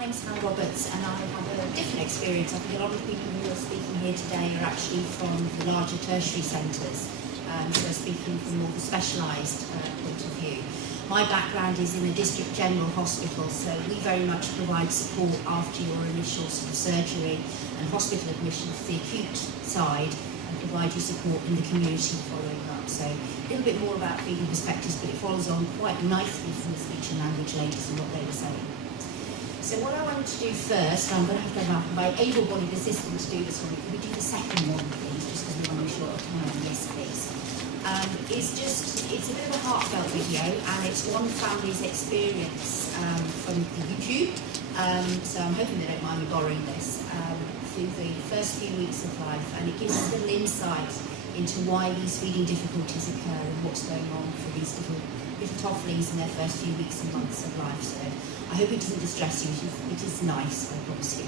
my name is Hannah Roberts, and I have a different experience. I think a lot of people who are speaking here today are actually from the larger tertiary centres, so speaking from more the specialised point of view. My background is in a district general hospital, so we very much provide support after your initial sort of surgery and hospital admission to the acute side, and provide you support in the community following up. So a little bit more about feeding perspectives, but it follows on quite nicely from the speech and language ladies and what they were saying. So what I wanted to do first, I'm going to have to have my able-bodied assistant to do this one. Can we do the second one, please, just because we want to make sure of time? Yes, please. It's a bit of a heartfelt video, and it's one family's experience from the YouTube. So I'm hoping they don't mind me borrowing this through the first few weeks of life, and it gives us a little insight into why these feeding difficulties occur and what's going on for these little tofflees in their first few weeks and months of life. So I hope it doesn't distress you. It is nice, I promise you.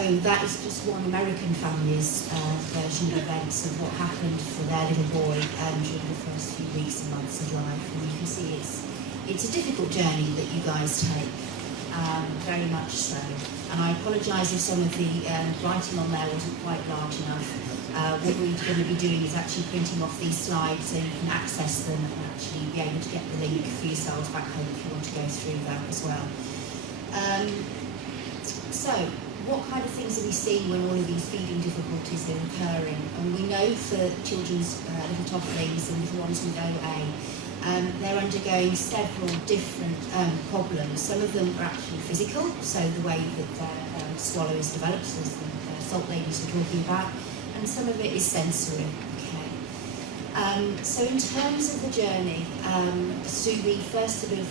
So that is just one American family's version of events of what happened for their little boy during the first few weeks and months of life. And you can see it's a difficult journey that you guys take, very much so. And I apologise if some of the writing on there wasn't quite large enough. What we're going to be doing is actually printing off these slides so you can access them and actually be able to get the link for yourselves back home if you want to go through that as well. So, what kind of things are we seeing when all of these feeding difficulties are occurring? And we know for children's little tofflings and little ones with OA, they're undergoing several different problems. Some of them are actually physical, so the way that their swallow is developed, as the salt ladies were talking about, and some of it is sensory. Okay. So in terms of the journey, so the first sort of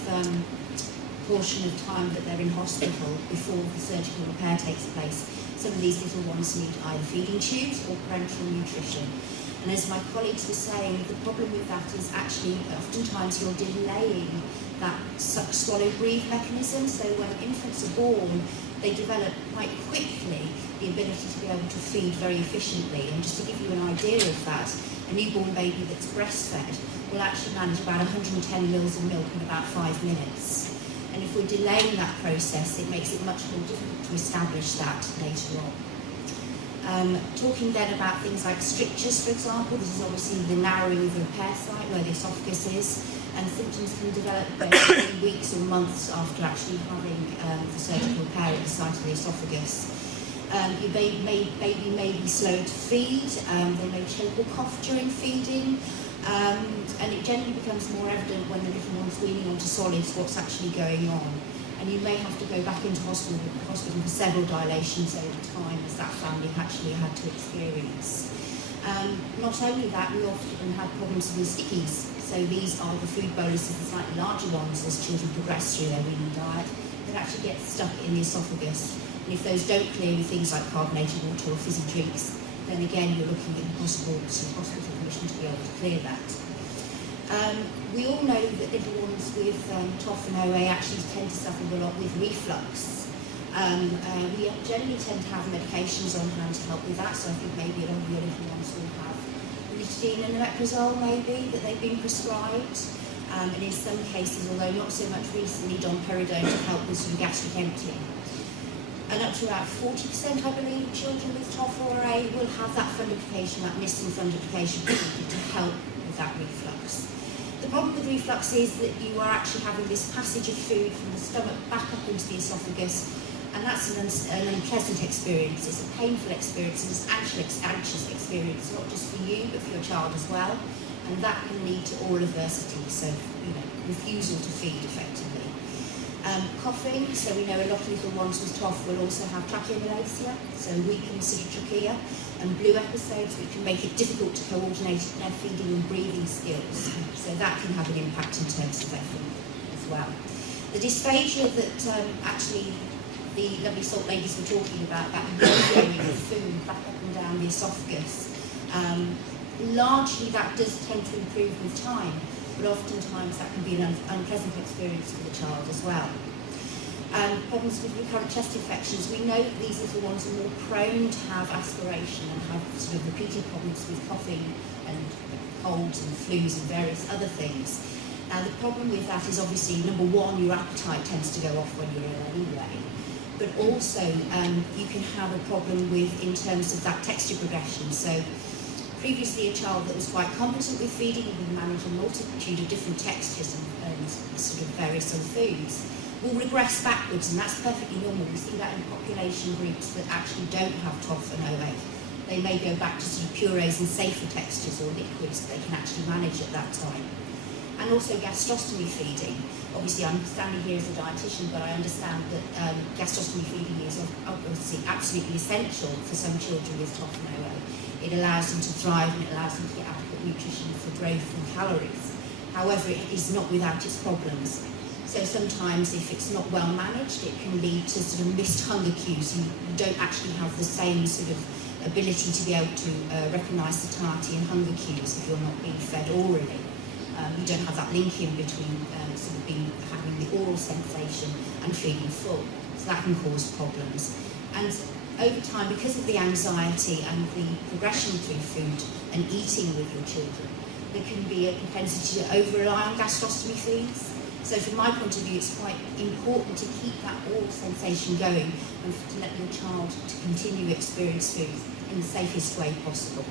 portion of time that they're in hospital before the surgical repair takes place, some of these little ones need either feeding tubes or parenteral nutrition. And as my colleagues were saying, the problem with that is actually oftentimes you're delaying that suck, swallow, breathe mechanism. So when infants are born, they develop quite quickly the ability to be able to feed very efficiently. And just to give you an idea of that, a newborn baby that's breastfed will actually manage about 110 mils of milk in about 5 minutes. And if we're delaying that process, it makes it much more difficult to establish that later on. Talking then about things like strictures, for example, this is obviously the narrowing of the repair site where the esophagus is, and symptoms can develop both weeks or months after actually having the surgical repair at the site of the esophagus. Your baby may be slow to feed, they may choke or cough during feeding, and it generally becomes more evident when the little one's weaning onto solids what's actually going on. And you may have to go back into hospital for several dilations over time, as that family actually had to experience. Not only that, we often have problems with stickies. So these are the food boluses, the slightly larger ones, as children progress through their weaning diet, that actually get stuck in the esophagus. And if those don't clear with things like carbonated water or fizzy drinks, then again you're looking at possible hospital admission to be able to clear that. We all know that little ones with TOF and OA actually tend to suffer a lot with reflux. We generally tend to have medications on hand to help with that, so I think maybe a lot of your little ones will have Listerine and omeprazole maybe that they've been prescribed. And in some cases, although not so much recently, domperidone to help with sort of gastric emptying. And up to about 40%, I believe, of children with TOF or OA will have that fundoplication, that missing fundoplication to help with that reflux. The problem with reflux is that you are actually having this passage of food from the stomach back up into the esophagus, and that's an unpleasant experience. It's a painful experience, and it's actually an anxious experience, not just for you, but for your child as well. And that can lead to oral adversity, so refusal to feed effectively. Coughing, so we know a lot of little ones with TOF will also have tracheomalacia, so weakened sort of trachea, and blue episodes, which can make it difficult to coordinate their feeding and breathing skills. So that can have an impact in terms of their food as well. The dysphagia that actually the lovely salt ladies were talking about, that yo-yoing of food back up and down the esophagus, largely that does tend to improve with time, but oftentimes that can be an unpleasant experience for the child as well. Problems with recurrent chest infections. We know that these little ones are more prone to have aspiration and have sort of repeated problems with coughing and colds and flus and various other things. Now the problem with that is obviously, number one, your appetite tends to go off when you're ill anyway, but also you can have a problem with, in terms of that texture progression. So previously a child that was quite competent with feeding and would manage a multitude of different textures and sort of various other foods will regress backwards, and that's perfectly normal. We see that in population groups that actually don't have TOF and OA. They may go back to sort of purees and safer textures or liquids that they can actually manage at that time. And also gastrostomy feeding. Obviously I'm standing here as a dietitian, but I understand that gastrostomy feeding is obviously absolutely essential for some children with TOF and OA. It allows them to thrive and it allows them to get adequate nutrition for growth and calories. However, it is not without its problems. So sometimes if it's not well managed, it can lead to sort of missed hunger cues. You don't actually have the same sort of ability to be able to recognise satiety and hunger cues if you're not being fed orally. You don't have that link in between sort of having the oral sensation and feeling full. So that can cause problems. And over time, because of the anxiety and the progression through food and eating with your children, there can be a propensity to over-rely on gastrostomy foods. So from my point of view, it's quite important to keep that oral sensation going and to let your child to continue to experience food in the safest way possible.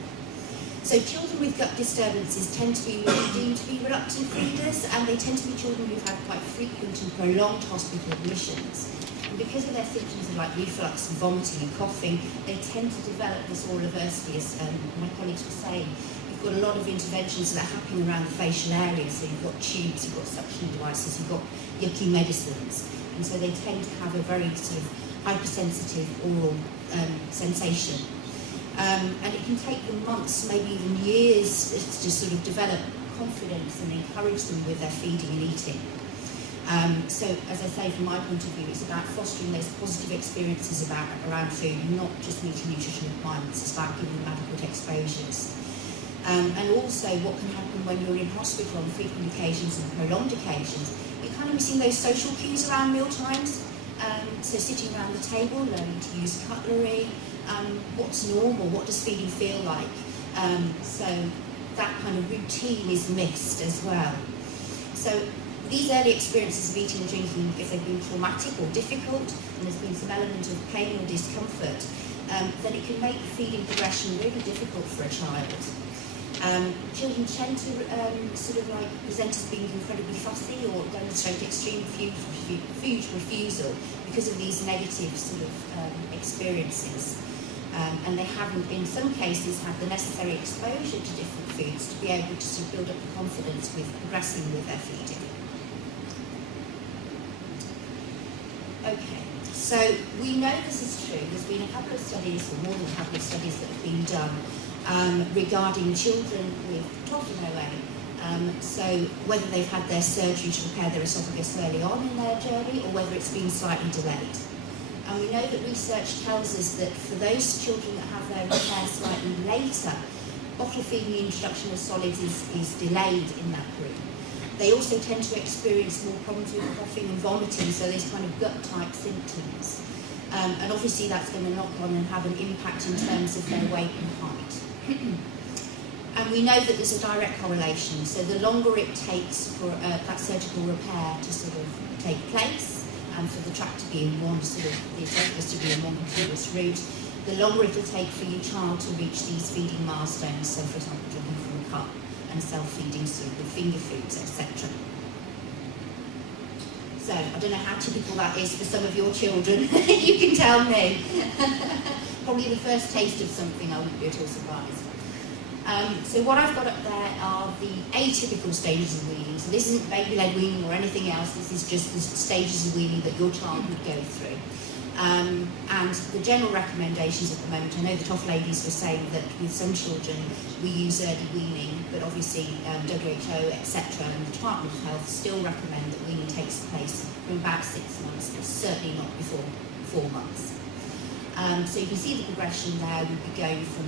So children with gut disturbances tend to be deemed to be reluctant feeders, and they tend to be children who've had quite frequent and prolonged hospital admissions. And because of their symptoms of like reflux and vomiting and coughing, they tend to develop this oral aversity, as my colleagues were saying. You've got a lot of interventions that are happening around the facial area, so you've got tubes, you've got suction devices, you've got yucky medicines, and so they tend to have a very sort of hypersensitive oral sensation. And it can take them months, maybe even years, to sort of develop confidence and encourage them with their feeding and eating. So, as I say, from my point of view, it's about fostering those positive experiences around food, not just meeting nutrition requirements. It's about giving them adequate exposures. And also what can happen when you're in hospital on frequent occasions and prolonged occasions, you're kind of missing those social cues around meal times. So sitting around the table, learning to use cutlery, what's normal, what does feeding feel like. So that kind of routine is missed as well. So these early experiences of eating and drinking, if they've been traumatic or difficult, and there's been some element of pain or discomfort, then it can make feeding progression really difficult for a child. Children tend to sort of like present as being incredibly fussy or demonstrate extreme food refusal because of these negative sort of experiences. And they haven't, in some cases, had the necessary exposure to different foods to be able to sort of build up the confidence with progressing with their feeding. Okay, so we know this is true. There's been a couple of studies, or more than a couple of studies, that have been done regarding children with TOF and OA. So whether they've had their surgery to repair their esophagus early on in their journey, or whether it's been slightly delayed. And we know that research tells us that for those children that have their repair slightly later, bottle feeding, the introduction of solids is delayed in that group. They also tend to experience more problems with coughing and vomiting, so those kind of gut-type symptoms. And obviously that's going to knock on and have an impact in terms of their weight and height. And we know that there's a direct correlation, so the longer it takes for that surgical repair to sort of take place, and for the tract to be in one sort of, the esophagus to be in one continuous route, the longer it will take for your child to reach these feeding milestones, so for example drinking from a cup and self-feeding sort of finger foods, etc. So, I don't know how typical that is for some of your children. You can tell me. Probably the first taste of something, I wouldn't be at all surprised. So what I've got up there are the atypical stages of weaning. So this isn't baby-led weaning or anything else. This is just the stages of weaning that your child would go through. And the general recommendations at the moment, I know the TOF ladies were saying that with some children we use early weaning, but obviously WHO, etc., and the Department of Health still recommend that weaning takes place from about 6 months, but certainly not before 4 months. So you can see the progression there. We'd be going from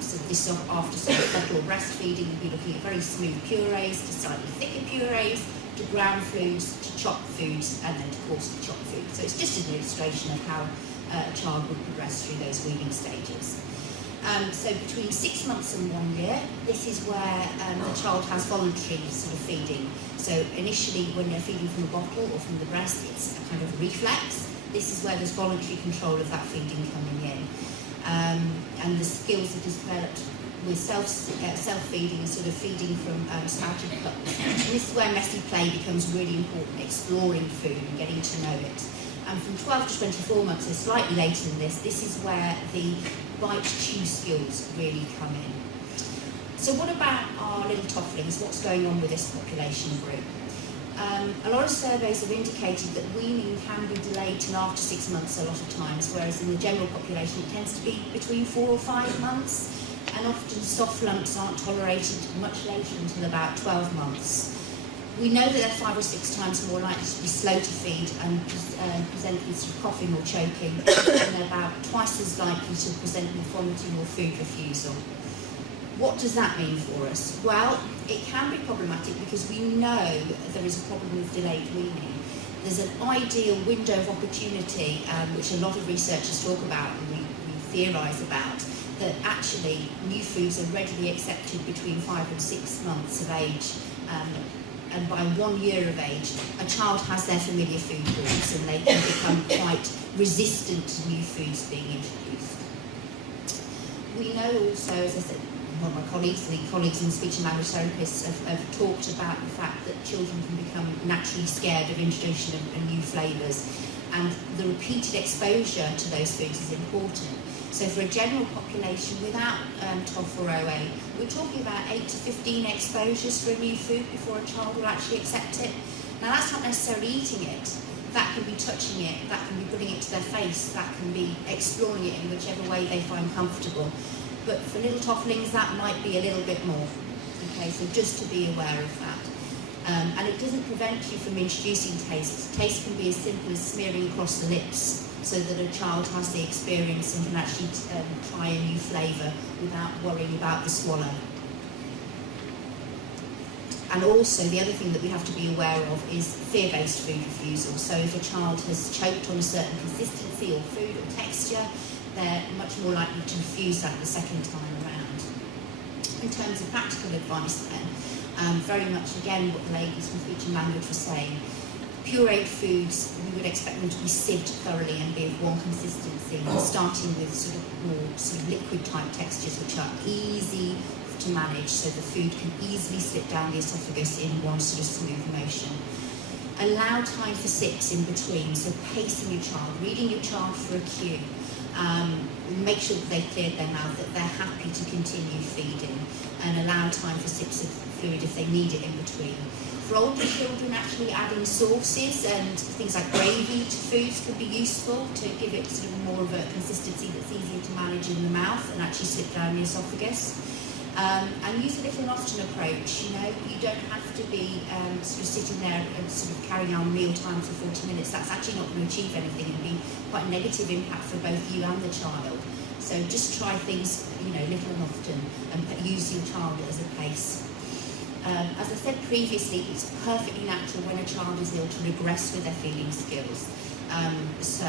sort of this after sort of bottle breastfeeding, we'd be looking at very smooth purees to slightly thicker purees, to ground foods, to chopped foods, and then to coarsely chopped foods. So it's just an illustration of how a child would progress through those weaning stages. So between 6 months and 1 year, this is where the child has voluntary sort of feeding. So initially when they're feeding from a bottle or from the breast, it's a kind of reflex. This is where there's voluntary control of that feeding coming in. And the skills that is developed with self-feeding and sort of feeding from spouted cups. And this is where messy play becomes really important, exploring food and getting to know it. And from 12 to 24 months, so slightly later than this is where the bite-chew skills really come in. So what about our little tofflings? What's going on with this population group? A lot of surveys have indicated that weaning can be delayed till after 6 months a lot of times, whereas in the general population it tends to be between 4 or 5 months, and often soft lumps aren't tolerated much later until about 12 months. We know that they're 5 or 6 times more likely to be slow to feed and present with sort of coughing or choking, and they're about twice as likely to present with vomiting or food refusal. What does that mean for us? Well, it can be problematic because we know there is a problem with delayed weaning. There's an ideal window of opportunity, which a lot of researchers talk about, and we theorise about, that actually new foods are readily accepted between 5 and 6 months of age, and by 1 year of age, a child has their familiar food groups and they can become quite resistant to new foods being introduced. We know also, as I said, one of my colleagues, the colleagues in speech and language therapists have talked about the fact that children can become naturally scared of introduction of new flavours, and the repeated exposure to those foods is important. So for a general population without TOF or OA, we're talking about 8 to 15 exposures for a new food before a child will actually accept it. Now that's not necessarily eating it. That can be touching it, that can be putting it to their face, that can be exploring it in whichever way they find comfortable. But for little tofflings, that might be a little bit more. Okay, so just to be aware of that. And it doesn't prevent you from introducing taste. Taste can be as simple as smearing across the lips, so that a child has the experience and can actually try a new flavour without worrying about the swallow. And also, the other thing that we have to be aware of is fear-based food refusal. So if a child has choked on a certain consistency or food or texture, they're much more likely to refuse that the second time around. In terms of practical advice then, very much again what the ladies from speech and language were saying, pureed foods, we would expect them to be sieved thoroughly and be of one consistency, starting with sort of more liquid type textures which are easy to manage, so the food can easily slip down the esophagus in one sort of smooth motion. Allow time for sips in between, so pacing your child, reading your child for a cue, make sure that they've cleared their mouth, that they're happy to continue feeding, and allow time for sips of fluid if they need it in between. For older children, actually adding sauces and things like gravy to foods could be useful to give it sort of more of a consistency that's easier to manage in the mouth and actually slip down the esophagus. And use a little and often approach. You know, you don't have to be sort of sitting there and sort of carrying on meal time for 40 minutes. That's actually not going to achieve anything and be quite a negative impact for both you and the child. So just try things, you know, little and often, and use your child as a pace. As I said previously, it's perfectly natural when a child is ill to regress with their feeding skills. So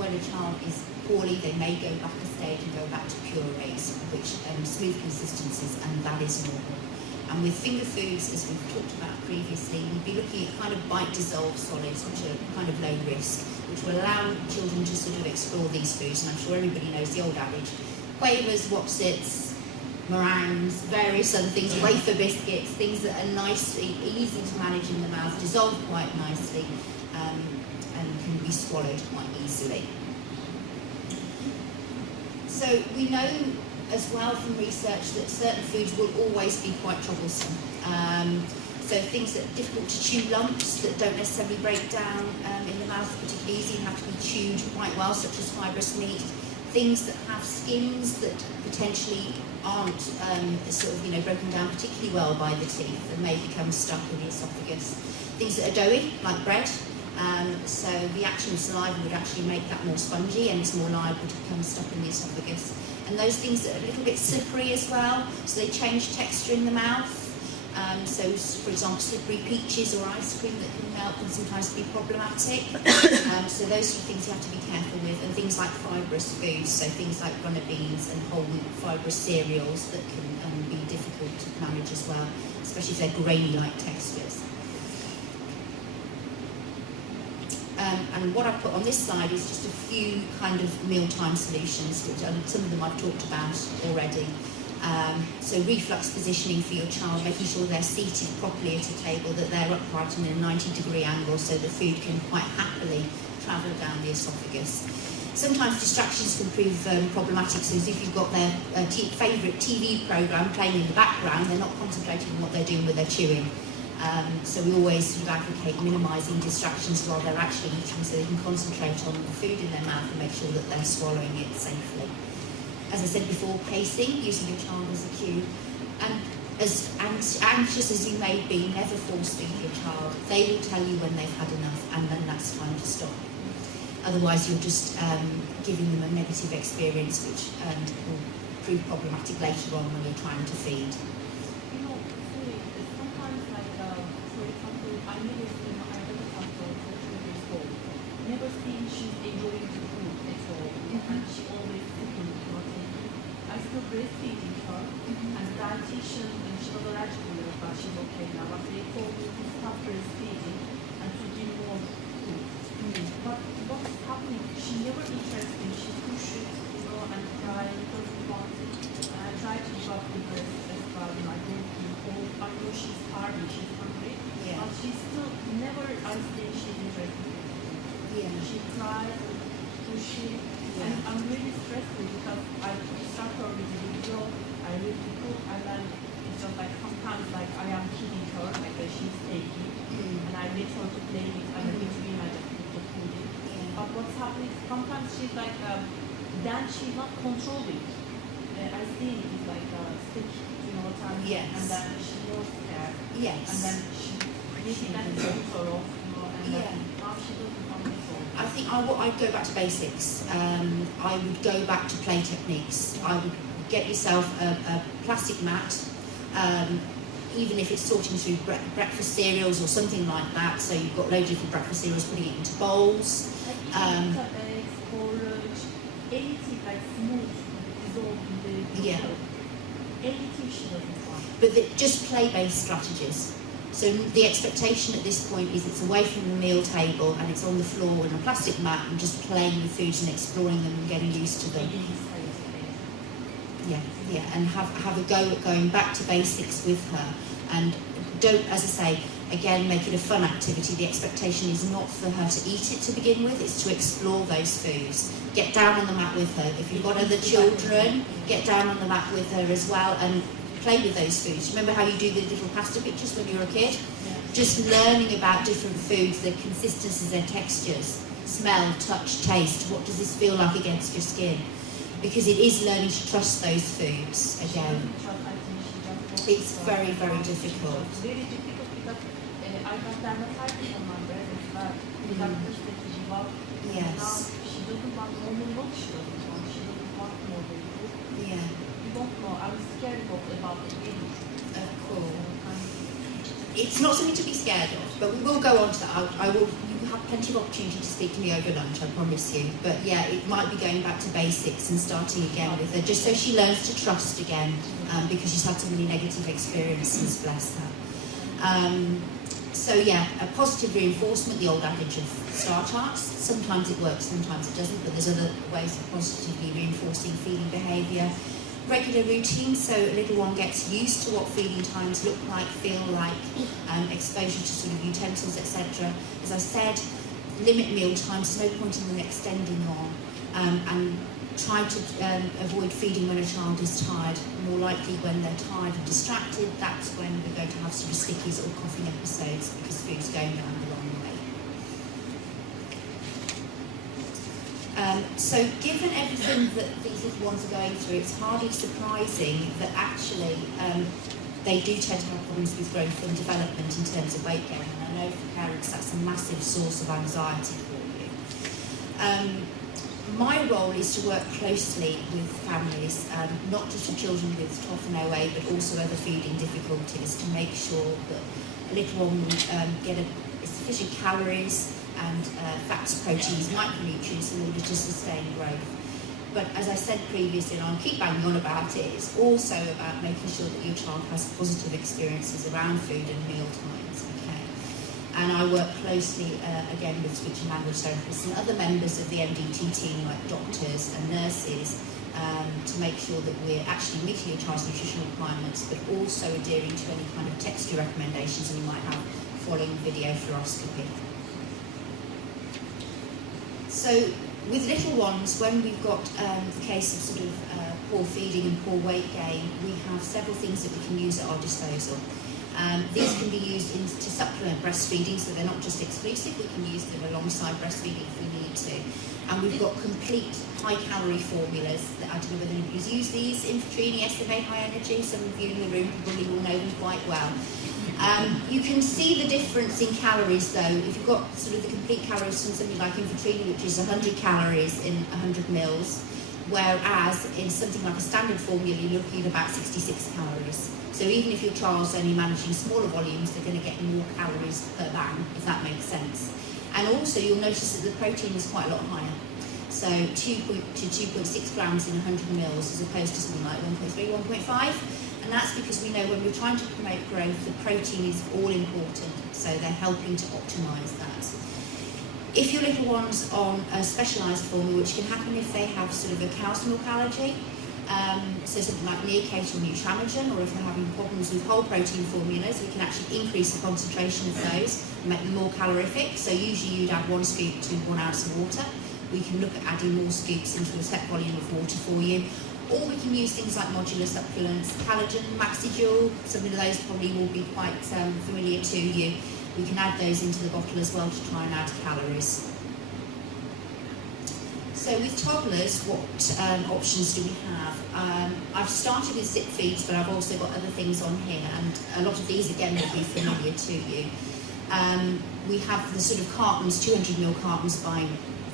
when a child is poorly, they may go back a stage and go back to purees, which smooth consistencies, and that is normal. And with finger foods, as we've talked about previously, we'd be looking at kind of bite-dissolved solids, which are kind of low risk, which will allow children to sort of explore these foods. And I'm sure everybody knows the old adage: quavers, Wotsits, meringues, various other things, wafer biscuits, things that are nicely, easy to manage in the mouth, dissolve quite nicely, and can be swallowed quite easily. So we know as well from research that certain foods will always be quite troublesome. So things that are difficult to chew, lumps that don't necessarily break down in the mouth particularly easy and have to be chewed quite well, such as fibrous meat. Things that have skins that potentially aren't sort of, you know, broken down particularly well by the teeth and may become stuck in the esophagus. Things that are doughy, like bread. So the action of saliva would actually make that more spongy and it's more liable to become stuck in the esophagus. And those things that are a little bit slippery as well, so they change texture in the mouth. So, for example, slippery peaches or ice cream that can melt can sometimes be problematic. So those are things you have to be careful with. And things like fibrous foods, so things like runner beans and whole wheat fibrous cereals that can be difficult to manage as well, especially if they're grainy-like textures. And what I've put on this slide is just a few kind of mealtime solutions, which some of them I've talked about already. So reflux positioning for your child, making sure they're seated properly at a table, that they're upright and in a 90-degree angle so the food can quite happily travel down the esophagus. Sometimes distractions can prove problematic, so as if you've got their favourite TV programme playing in the background, they're not concentrating on what they're doing with their chewing. So we always sort of advocate minimising distractions while they're actually eating so they can concentrate on the food in their mouth and make sure that they're swallowing it safely. As I said before, pacing, using your child as a cue. And as anxious as you may be, never force feed your child. They will tell you when they've had enough and then that's time to stop. Otherwise you're just giving them a negative experience which will prove problematic later on when you're trying to feed. Never seen she's enjoying the food at all, and she always I still breastfeeding her, and the dietitian, and she was allergic to milk, but she's okay now. But they told me to stop breastfeeding and to give more food. But what's happening? She never interested. She pushes, and cries, doesn't want it. And I try to give up the breast as well, and I don't hold. I know she's starving, she's hungry, but she's still never. I say she's interested. She cries, pushes. And I'm really stressful because I start her with the video, I read the book, and then it's just like sometimes like I am kidding her, like she's taking, and I let her to play with, and in between I just put the food in. But what's happening, sometimes she's like, then she's not controlling. I see it is like a stick, time, and then she knows there, and then she maybe then takes her off, and then now she doesn't control. I think I'd go back to basics. I would go back to play techniques. I would get yourself a plastic mat, even if it's sorting through breakfast cereals or something like that. So you've got loads of different breakfast cereals, putting it into bowls. Eggs, porridge, anything like smooth, dissolved in the milk. Anything she doesn't want. But just play-based strategies. So the expectation at this point is it's away from the meal table and it's on the floor in a plastic mat and just playing with foods and exploring them and getting used to them. And have a go at going back to basics with her. And don't, as I say, again, make it a fun activity. The expectation is not for her to eat it to begin with, it's to explore those foods. Get down on the mat with her. If you've got other children, get down on the mat with her as well and play with those foods. Remember how you do the little pasta pictures when you were a kid? Just learning about different foods, their consistencies, their textures, smell, touch, taste. What does this feel like against your skin? Because it is learning to trust those foods again. It's very, very difficult. It's very difficult because I got dermatitis on my breast as well. The doctor said to give up. Yes. Now she doesn't want normal milk, she doesn't want. She doesn't want more milk. We don't know. I'm scared about the baby. Of course. It's not something to be scared of, but we will go on to that. You have plenty of opportunity to speak to me over lunch, I promise you. But yeah, it might be going back to basics and starting again with her, just so she learns to trust again, because she's had so many negative experiences, bless her. So yeah, a positive reinforcement, the old adage of star charts. Sometimes it works, sometimes it doesn't, but there's other ways of positively reinforcing feeding behaviour. Regular routine, so a little one gets used to what feeding times look like, feel like, exposure to sort of utensils, etc. As I said, limit meal times, no point in them extending on, and try to avoid feeding when a child is tired. More likely when they're tired and distracted, that's when we're going to have sort of stickies or coughing episodes because food's going down the wrong way. So given everything that these little ones are going through, it's hardly surprising that actually they do tend to have problems with growth and development in terms of weight gain. And I know for parents that's a massive source of anxiety for you. My role is to work closely with families, not just for children with TOF and OA, but also other feeding difficulties, to make sure that a little one will get sufficient calories and fats, proteins, micronutrients in order to sustain growth. But as I said previously, and I'll keep banging on about it, it's also about making sure that your child has positive experiences around food and meal times, okay? And I work closely, again, with speech and language therapists and other members of the MDT team, like doctors and nurses, to make sure that we're actually meeting your child's nutritional requirements, but also adhering to any kind of texture recommendations we might have following video fluoroscopy. So with little ones, when we've got the case of sort of poor feeding and poor weight gain, we have several things that we can use at our disposal. These can be used to supplement breastfeeding, so they're not just exclusive, we can use them alongside breastfeeding if we need to. And we've got complete high-calorie formulas that I don't know whether anybody's used these in Trini SMA High Energy. Some of you in the room probably will know them quite well. You can see the difference in calories though. If you've got sort of the complete calories from something like Infotrini, which is 100 calories in 100 mils, whereas in something like a standard formula, you're looking at about 66 calories. So even if your child's only managing smaller volumes, they're going to get more calories per bang, if that makes sense. And also you'll notice that the protein is quite a lot higher. So 2 to 2.6 grams in 100 mils as opposed to something like 1.3, 1.5. And that's because we know when we're trying to promote growth, the protein is all important. So they're helping to optimise that. If your little one's on a specialised formula, which can happen if they have sort of a cow's milk allergy, so something like Neocate or Nutramigen, or if they're having problems with whole protein formulas, we can actually increase the concentration of those and make them more calorific. So usually you'd add 1 scoop to 1 ounce of water. We can look at adding more scoops into a set volume of water for you. Or we can use things like modular supplements, Collagen, Maxijul, some of those probably will be quite familiar to you. We can add those into the bottle as well to try and add calories. So with toddlers, what options do we have? I've started with SIP feeds, but I've also got other things on here, and a lot of these again will be familiar to you. We have the sort of cartons, 200ml cartons by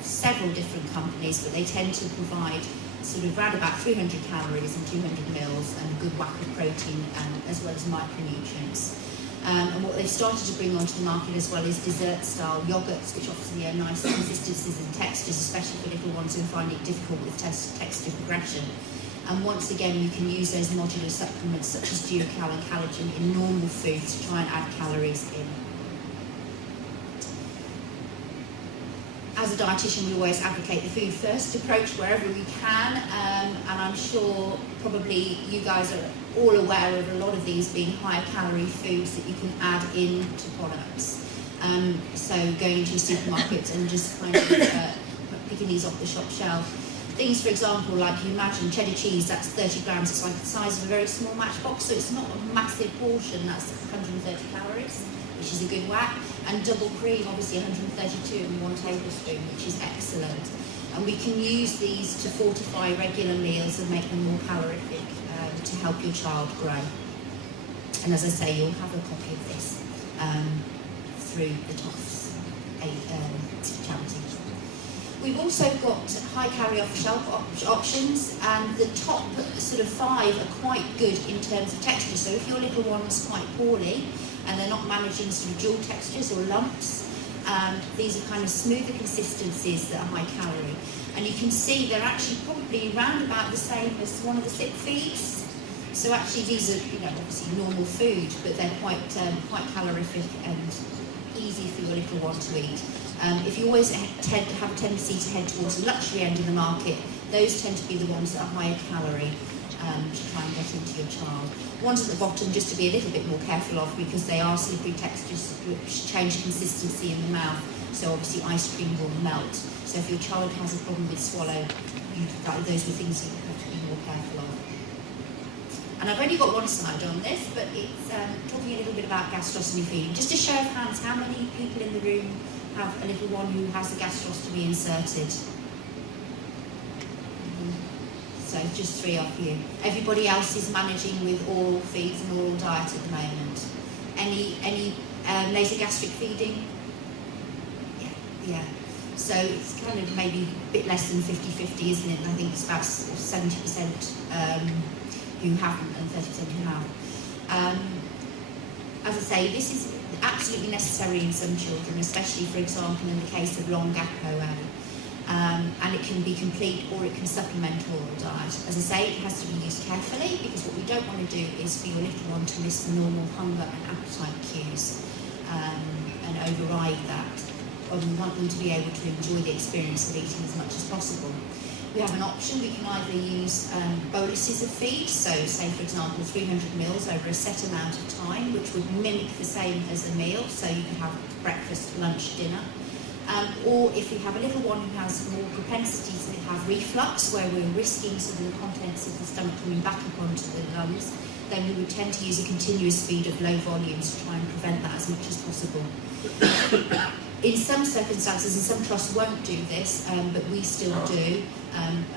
several different companies, but they tend to provide sort of around about 300 calories and 200 mils and a good whack of protein as well as micronutrients. And what they've started to bring onto the market as well is dessert-style yogurts, which obviously are nice consistencies and textures, especially for little ones who find it difficult with texture progression. And once again, you can use those modular supplements such as Duocal and Collagen in normal food to try and add calories in. As a dietitian, we always advocate the food first approach wherever we can, and I'm sure probably you guys are all aware of a lot of these being higher calorie foods that you can add into products. So going into a supermarket and just kind of picking these off the shop shelf. Things, for example, like you imagine cheddar cheese, that's 30 grams, it's like the size of a very small matchbox, so it's not a massive portion, that's 130 calories. Which is a good whack, and double cream, obviously 132 and 1 tablespoon, which is excellent. And we can use these to fortify regular meals and make them more calorific to help your child grow. And as I say, you'll have a copy of this through the TOFS charity. We've also got high-calorie off-the-shelf options, and the top sort of 5 are quite good in terms of texture. So if your little one's quite poorly, and they're not managing sort of dual textures or lumps. These are kind of smoother consistencies that are high calorie. And you can see they're actually probably around about the same as one of the SIP feeds. So actually these are, obviously normal food, but they're quite calorific and easy for your little one to eat. If you always tend to have a tendency to head towards the luxury end of the market, those tend to be the ones that are higher calorie to try and get into your child. Ones at the bottom just to be a little bit more careful of because they are slippery textures which change consistency in the mouth. So obviously ice cream will melt. So if your child has a problem with swallow, those are things that you have to be more careful of. And I've only got one slide on this, but it's talking a little bit about gastrostomy feeding. Just a show of hands, how many people in the room have a little one who has a gastrostomy inserted? So just 3 of you. Everybody else is managing with oral feeds and oral diet at the moment. Any nasogastric feeding? Yeah. So it's kind of maybe a bit less than 50-50, isn't it? And I think it's about 70% who haven't and 30% who have. As I say, this is absolutely necessary in some children, especially, for example, in the case of long gap-OA. And it can be complete or it can supplement oral diet. As I say, it has to be used carefully because what we don't want to do is for your little one to miss the normal hunger and appetite cues and override that. Or we want them to be able to enjoy the experience of eating as much as possible. We have an option. We can either use boluses of feed, so say for example 300 mils over a set amount of time, which would mimic the same as a meal, so you can have breakfast, lunch, dinner. Or if you have a little one who has more propensity to have reflux, where we're risking sort of the contents of the stomach coming back up onto the lungs, then we would tend to use a continuous feed of low volumes to try and prevent that as much as possible. In some circumstances, and some trusts won't do this, but we still do,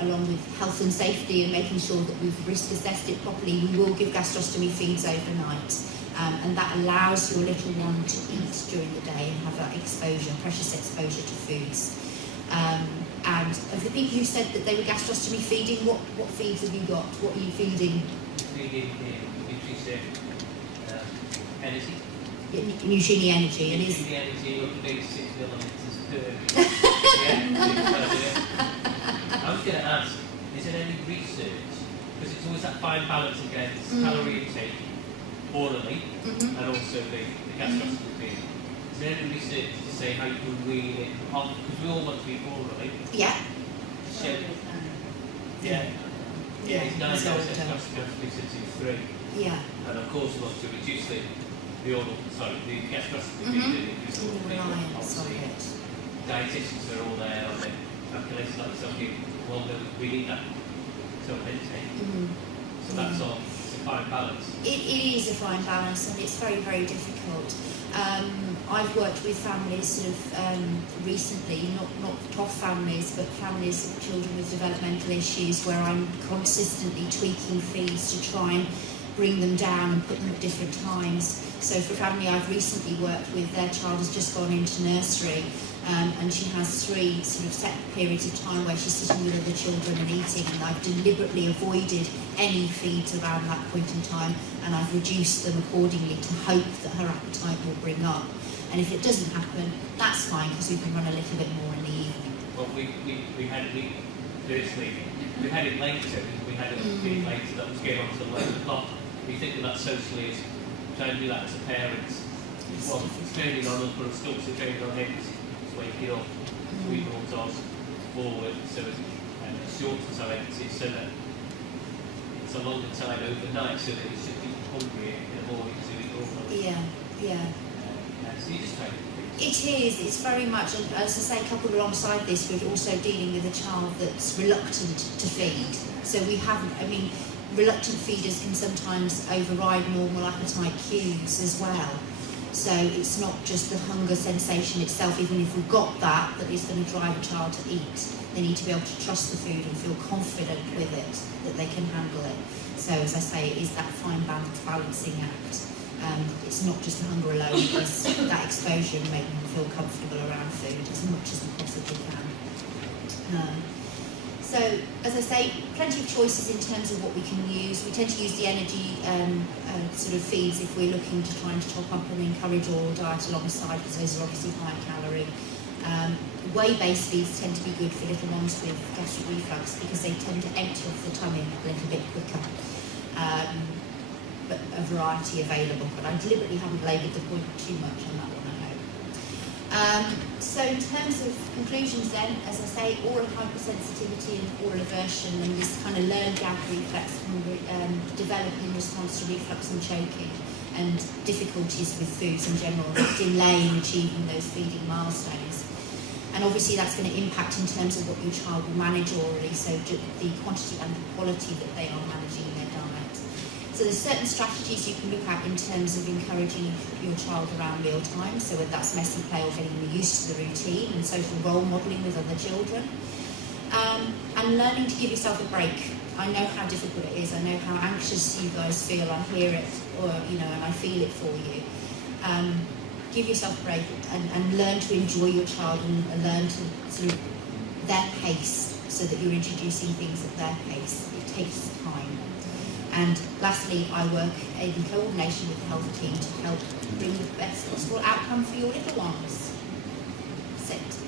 along with health and safety and making sure that we've risk assessed it properly, we will give gastrostomy feeds overnight. And that allows your little one to eat during the day and have that exposure, precious exposure to foods. And of the people who said that they were gastrostomy feeding, what feeds have you got? What are you feeding? Feeding nutrition, energy. Nutrini Energy. Nutrini Energy, up to 6 millimetres per. Yeah, I was going to ask, is there any research, because it's always that fine balance against calorie intake orally and also the gastrostomy feed. Is there any research to say how you can wean it off? Because we all want to eat orally. Yeah. It's 9 hours gastrostomy since he was 3. Yeah. And of course we want to reduce the gastrostomy feed and increase the Reliance on obviously. it. Dieticians are all there on the calculations like yourself, well, no, we need that sort of intake. So that's all, it's a fine balance. It is a fine balance, and it's very, very difficult. I've worked with families sort of recently, not TOF families, but families of children with developmental issues, where I'm consistently tweaking feeds to try and bring them down and put them at different times. So for a family I've recently worked with, their child has just gone into nursery, and she has 3 sort of set periods of time where she's sitting with other children and eating, and I've deliberately avoided any feeds around that point in time, and I've reduced them accordingly to hope that her appetite will bring up. And if it doesn't happen, that's fine, because we can run a little bit more in the evening. Well, we had it later. We had it feed later. That was going on till 11 o'clock. We think that socially is trying to do that as a parent. Well, it's training on us, but it's still training on him. It's waking up, we brought us forward, so it shortens our empty, so that it's a longer time overnight, so that it should be hungry in the morning to eat all of it. Yeah. So you just try to It's very much, and as I say, coupled alongside this, we're also dealing with a child that's reluctant to feed. So we haven't, reluctant feeders can sometimes override normal appetite cues as well. So it's not just the hunger sensation itself, even if we've got that is going to drive a child to eat. They need to be able to trust the food and feel confident with it, that they can handle it. So as I say, it is that fine balancing act. It's not just the hunger alone, it's that exposure and making them feel comfortable around food as much as we possibly can. So, as I say, plenty of choices in terms of what we can use. We tend to use the energy sort of feeds if we're looking to try and top up and encourage oral diet alongside, because those are obviously high calorie. Whey-based feeds tend to be good for little ones with gastric reflux, because they tend to empty off the tummy a little bit quicker. But a variety available, but I deliberately haven't laboured the point too much on that one, I hope. So in terms of conclusions then, as I say, oral hypersensitivity and oral aversion and this kind of learned gag reflex can develop in response to reflux and choking and difficulties with foods in general, delay in achieving those feeding milestones. And obviously that's going to impact in terms of what your child will manage orally, so the quantity and the quality that they are managing their diet. So there's certain strategies you can look at in terms of encouraging your child around meal time, so whether that's messy play or getting them used to the routine and social role modelling with other children. And learning to give yourself a break. I know how difficult it is, I know how anxious you guys feel, I hear it, or and I feel it for you. Give yourself a break and learn to enjoy your child and learn to sort of their pace, so that you're introducing things at their pace. It takes time. And lastly, I work in coordination with the health team to help bring the best possible outcome for your little ones. That's it.